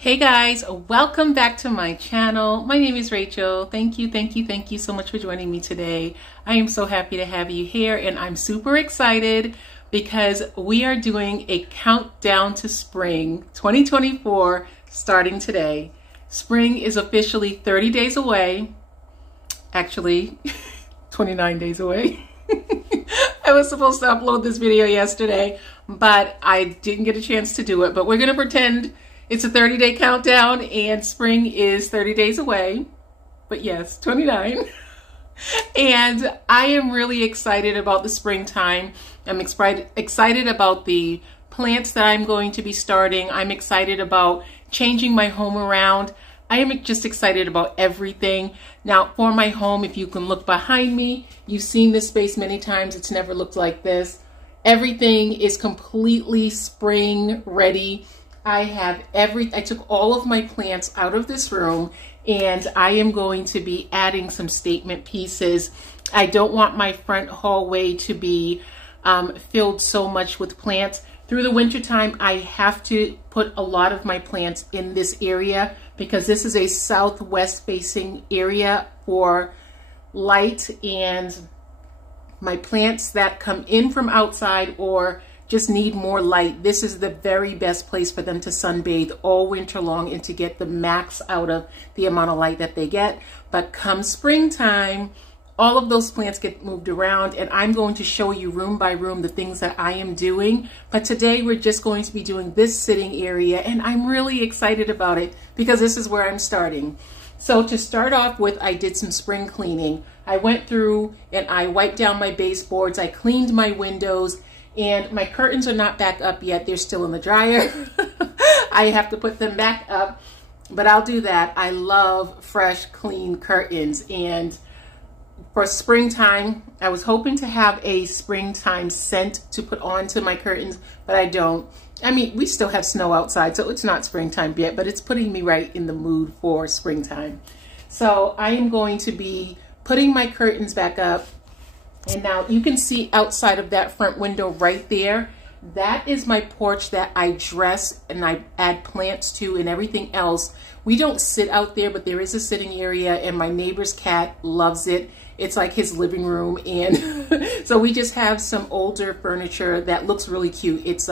Hey guys, welcome back to my channel. My name is Rachel. Thank you so much for joining me today. I am so happy to have you here, and I'm super excited because we are doing a countdown to spring 2024 starting today. Spring is officially 30 days away. Actually, 29 days away. I was supposed to upload this video yesterday, but I didn't get a chance to do it. But we're going to pretend it's a 30-day countdown and spring is 30 days away. But yes, 29. And I am really excited about the springtime. I'm excited about the plants that I'm going to be starting. I'm excited about changing my home around. I am just excited about everything. Now, for my home, if you can look behind me, you've seen this space many times. It's never looked like this. Everything is completely spring ready. I took all of my plants out of this room, and I am going to be adding some statement pieces. I don't want my front hallway to be filled so much with plants. Through the winter time, I have to put a lot of my plants in this area because this is a southwest facing area for light, and my plants that come in from outside or just need more light, this is the very best place for them to sunbathe all winter long and to get the max out of the amount of light that they get. But come springtime, all of those plants get moved around, and I'm going to show you room by room the things that I am doing. But today we're just going to be doing this sitting area, and I'm really excited about it because this is where I'm starting. So to start off with, I did some spring cleaning. I went through and I wiped down my baseboards, I cleaned my windows, and my curtains are not back up yet. They're still in the dryer. I have to put them back up, but I'll do that. I love fresh, clean curtains. And for springtime, I was hoping to have a springtime scent to put onto my curtains, but I don't. I mean, we still have snow outside, so it's not springtime yet, but it's putting me right in the mood for springtime. So I am going to be putting my curtains back up. And now you can see outside of that front window right there, that is my porch that I dress and I add plants to and everything else. We don't sit out there, but there is a sitting area, and my neighbor's cat loves it. It's like his living room. And so we just have some older furniture that looks really cute. It's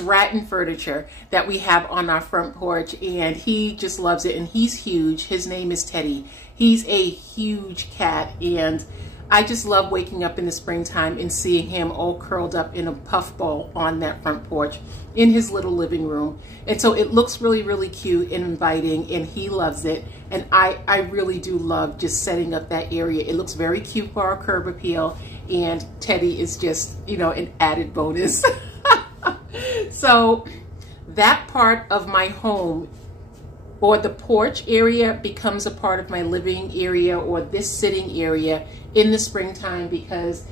rattan furniture that we have on our front porch, and he just loves it, and he's huge. His name is Teddy. He's a huge cat, and I just love waking up in the springtime and seeing him all curled up in a puffball on that front porch in his little living room. And so it looks really, really cute and inviting, and he loves it. And I really do love just setting up that area. It looks very cute for our curb appeal, and Teddy is just, you know, an added bonus. So that part of my home, or the porch area, becomes a part of my living area or this sitting area in the springtime, because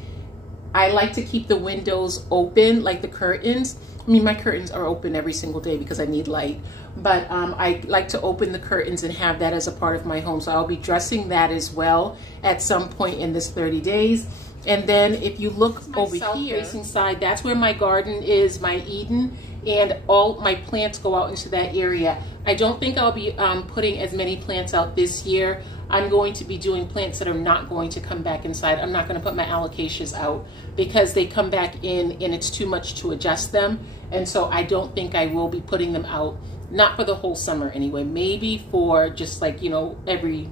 I like to keep the windows open, like the curtains. I mean, my curtains are open every single day because I need light, but I like to open the curtains and have that as a part of my home. So I'll be dressing that as well at some point in this 30 days. And then if you look over here, facing side, that's where my garden is, my Eden, and all my plants go out into that area. I don't think I'll be putting as many plants out this year. I'm going to be doing plants that are not going to come back inside. I'm not going to put my alocasias out because they come back in and it's too much to adjust them. And so I don't think I will be putting them out, not for the whole summer anyway, maybe for just like, you know, every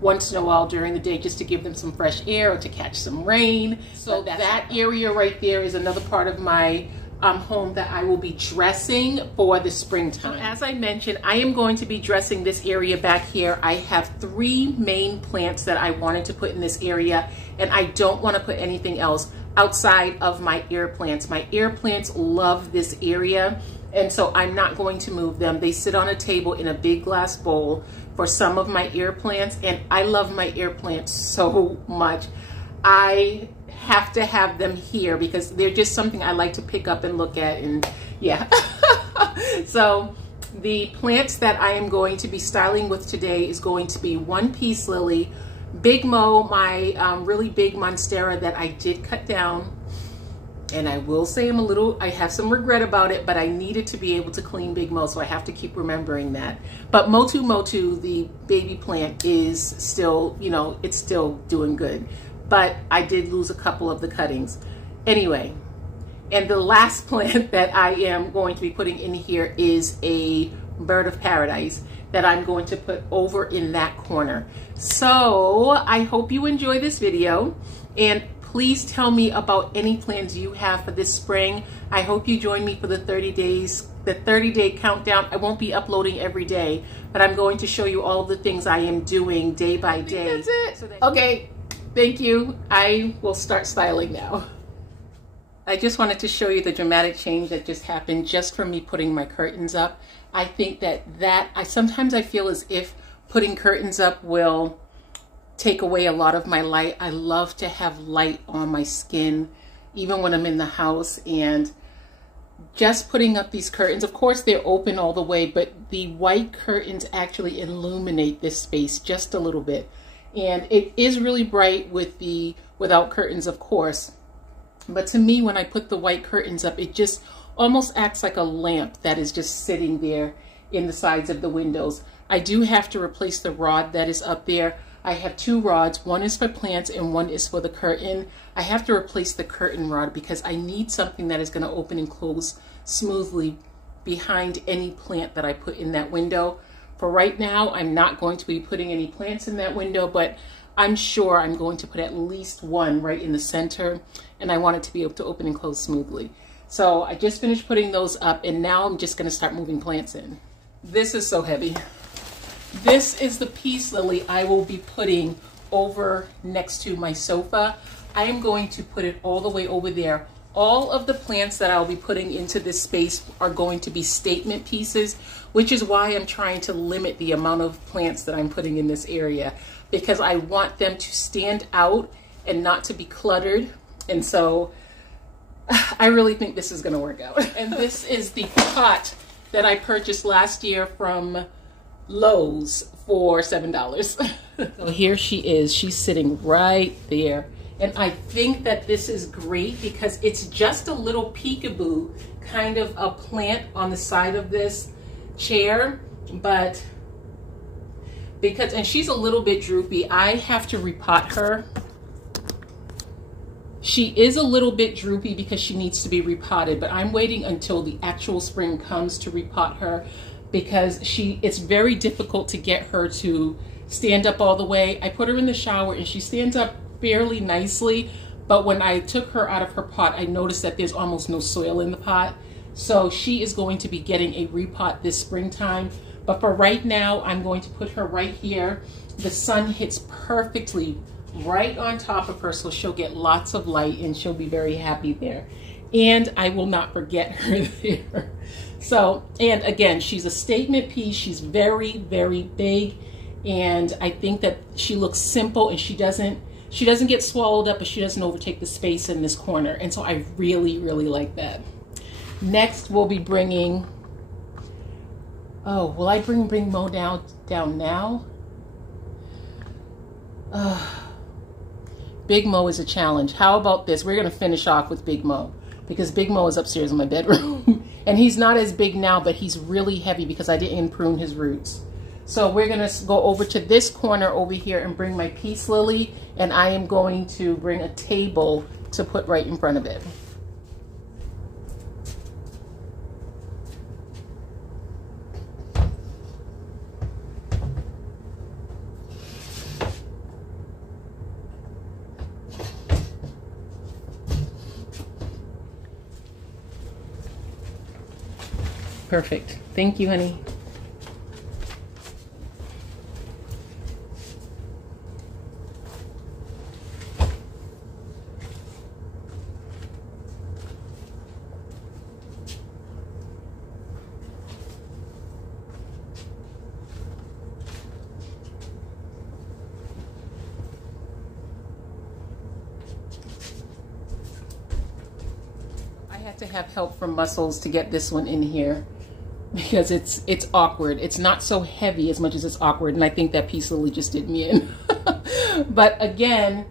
once in a while during the day, just to give them some fresh air or to catch some rain. So that area right there is another part of my home that I will be dressing for the springtime. As I mentioned, I am going to be dressing this area back here. I have 3 main plants that I wanted to put in this area, and I don't want to put anything else outside of my air plants. My air plants love this area, and so I'm not going to move them. They sit on a table in a big glass bowl for some of my air plants, and I love my air plants so much. I have to have them here because they're just something I like to pick up and look at, and yeah. So the plants that I am going to be styling with today is going to be one peace lily, Big Mo, my really big monstera that I did cut down, And I will say I have some regret about it, but I needed to be able to clean Big Mo, so I have to keep remembering that. But Motu, the baby plant, is still, you know, it's still doing good. But I did lose a couple of the cuttings. Anyway, and the last plant that I am going to be putting in here is a bird of paradise that I'm going to put over in that corner. So I hope you enjoy this video, and please tell me about any plans you have for this spring. I hope you join me for the 30-day countdown. I won't be uploading every day, but I'm going to show you all of the things I am doing day by day. That's it. Okay, thank you. I will start styling now. I just wanted to show you the dramatic change that just happened just from me putting my curtains up. I think sometimes I feel as if putting curtains up will take away a lot of my light. I love to have light on my skin, even when I'm in the house, and just putting up these curtains, of course they're open all the way, but the white curtains actually illuminate this space just a little bit. And it is really bright without curtains, of course. But to me, when I put the white curtains up, it just almost acts like a lamp that is just sitting there in the sides of the windows. I do have to replace the rod that is up there. I have two rods. One is for plants and one is for the curtain. I have to replace the curtain rod because I need something that is going to open and close smoothly behind any plant that I put in that window. For right now, I'm not going to be putting any plants in that window, but I'm sure I'm going to put at least one right in the center, and I want it to be able to open and close smoothly. So I just finished putting those up, and now I'm just going to start moving plants in. This is so heavy. This is the peace lily I will be putting over next to my sofa. I am going to put it all the way over there. All of the plants that I'll be putting into this space are going to be statement pieces, which is why I'm trying to limit the amount of plants that I'm putting in this area, because I want them to stand out and not to be cluttered. And so I really think this is going to work out. And this is the pot that I purchased last year from Lowe's for $7. So here she is. She's sitting right there. And I think that this is great because it's just a little peekaboo kind of a plant on the side of this chair, but and she's a little bit droopy. I have to repot her. She is a little bit droopy because she needs to be repotted, but I'm waiting until the actual spring comes to repot her because it's very difficult to get her to stand up all the way. I put her in the shower and she stands up fairly nicely, but when I took her out of her pot, I noticed that there's almost no soil in the pot. So she is going to be getting a repot this springtime. But for right now, I'm going to put her right here. The sun hits perfectly right on top of her, so she'll get lots of light and she'll be very happy there. And I will not forget her there. So, and again, she's a statement piece. She's very, very big. And I think that she looks simple and she doesn't get swallowed up, but she doesn't overtake the space in this corner. And so I really, really like that. Next, we'll be bringing, will I bring Mo down now? Big Mo is a challenge. How about this? We're going to finish off with Big Mo because Big Mo is upstairs in my bedroom. And he's not as big now, but he's really heavy because I didn't prune his roots. So we're going to go over to this corner over here and bring my peace lily, and I am going to bring a table to put right in front of it. Perfect. Thank you, honey. To have help from Muscles to get this one in here because it's awkward. It's not so heavy as much as it's awkward, and I think that peace lily just did me in. But again,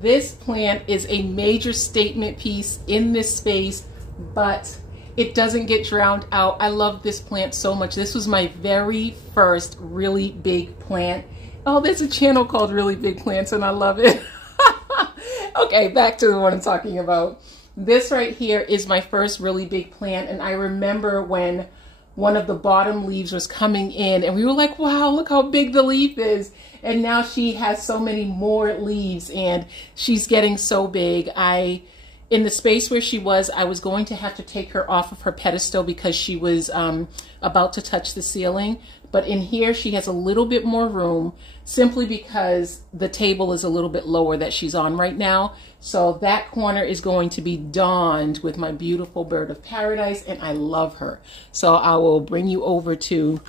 This plant is a major statement piece in this space, but it doesn't get drowned out. I love this plant so much. This was my very first really big plant. Oh, there's a channel called Really Big Plants and I love it. Okay, back to the one I'm talking about. This right here is my first really big plant, and I remember when one of the bottom leaves was coming in and we were like, wow, look how big the leaf is. And now she has so many more leaves and she's getting so big. In the space where she was, I was going to have to take her off of her pedestal because she was about to touch the ceiling. But in here, she has a little bit more room simply because the table is a little bit lower that she's on right now. So that corner is going to be donned with my beautiful bird of paradise, and I love her. So I will bring you over to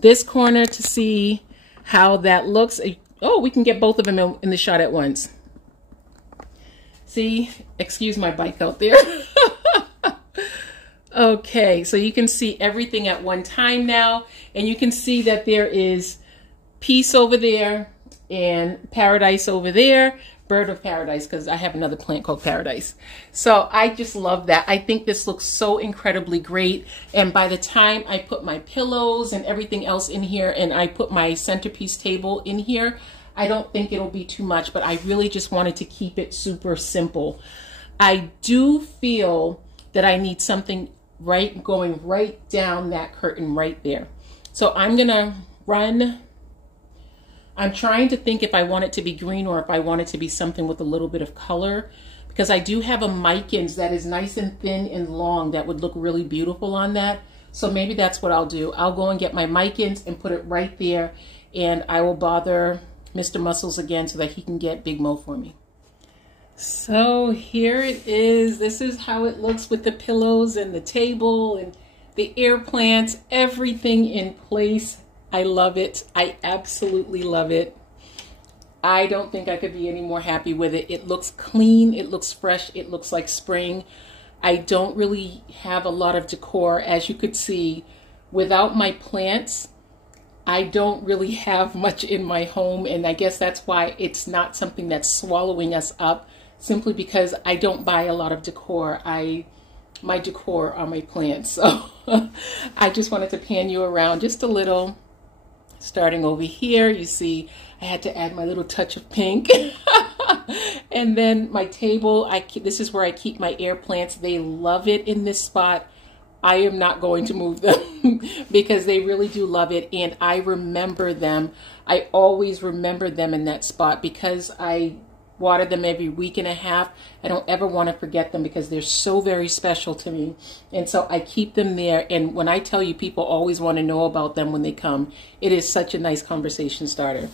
this corner to see how that looks. Oh, we can get both of them in the shot at once. See, excuse my bike out there. Okay, so you can see everything at one time now, and you can see that there is peace over there and paradise over there, bird of paradise, because I have another plant called paradise. So I just love that. I think this looks so incredibly great, and by the time I put my pillows and everything else in here and I put my centerpiece table in here, I don't think it'll be too much, but I really just wanted to keep it super simple. I do feel that I need something going right down that curtain right there. So I'm gonna run. I'm trying to think if I want it to be green or if I want it to be something with a little bit of color, because I do have a Micans that is nice and thin and long that would look really beautiful on that. So maybe that's what I'll do. I'll go and get my Micans and put it right there, and I will bother Mr. Muscles again so that he can get Big Mo for me. So here it is. This is how it looks with the pillows and the table and the air plants, everything in place. I love it. I absolutely love it. I don't think I could be any more happy with it. It looks clean. It looks fresh. It looks like spring. I don't really have a lot of decor, as you could see. Without my plants, I don't really have much in my home, and I guess that's why it's not something that's swallowing us up, simply because I don't buy a lot of decor. My decor are my plants. So I just wanted to pan you around just a little. Starting over here, you see I had to add my little touch of pink. And then my table, this is where I keep my air plants. They love it in this spot. I am not going to move them because they really do love it, and I remember them. I always remember them in that spot because I water them every week and a half. I don't ever want to forget them because they're so very special to me. And so I keep them there. And when I tell you, people always want to know about them when they come. It is such a nice conversation starter.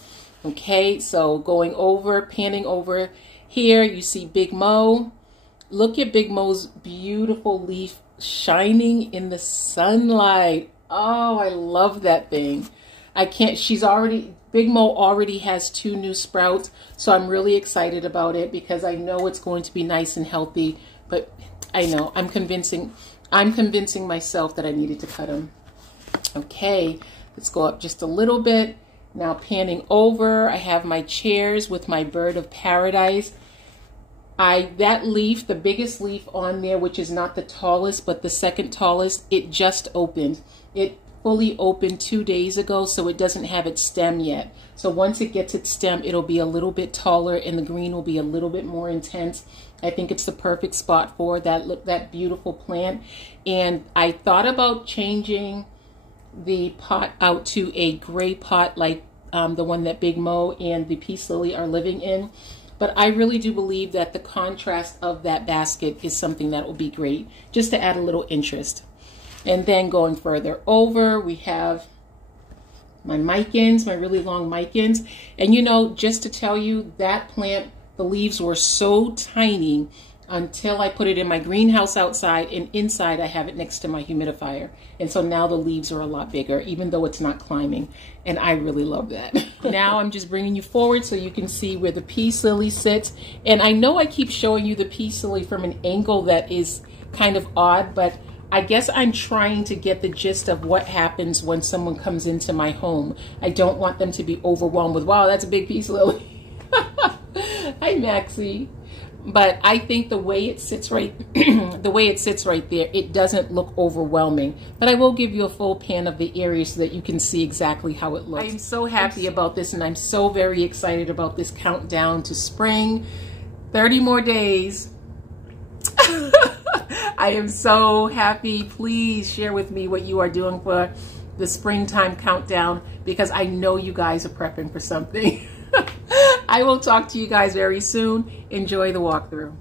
Okay, so going over, panning over here, you see Big Mo. Look at Big Mo's beautiful leaf shining in the sunlight. Oh, I love that thing. Big Mo already has 2 new sprouts, so I'm really excited about it because I know it's going to be nice and healthy, but I know I'm convincing myself that I needed to cut them. Okay, let's go up just a little bit. Now panning over, I have my chairs with my bird of paradise. That leaf, the biggest leaf on there, which is not the tallest, but the second tallest, it just opened. It fully opened 2 days ago, so it doesn't have its stem yet. So once it gets its stem, it'll be a little bit taller and the green will be a little bit more intense. I think it's the perfect spot for that beautiful plant. And I thought about changing the pot out to a gray pot like the one that Big Mo and the Peace Lily are living in. But I really do believe that the contrast of that basket is something that will be great, just to add a little interest. And then going further over, we have my Micans, my really long Micans. And you know, just to tell you, that plant, the leaves were so tiny until I put it in my greenhouse outside, and inside I have it next to my humidifier. And so now the leaves are a lot bigger, even though it's not climbing. And I really love that. Now I'm just bringing you forward so you can see where the Peace Lily sits. And I know I keep showing you the Peace Lily from an angle that is kind of odd, but I guess I'm trying to get the gist of what happens when someone comes into my home. I don't want them to be overwhelmed with, wow, that's a big Peace Lily. Hi, Maxie. But I think the way it sits right, the way it sits right there, it doesn't look overwhelming. But I will give you a full pan of the area so that you can see exactly how it looks. I'm so happy about this, and I'm so very excited about this countdown to spring. 30 more days. I am so happy. Please share with me what you are doing for the springtime countdown, because I know you guys are prepping for something. I will talk to you guys very soon. Enjoy the walkthrough.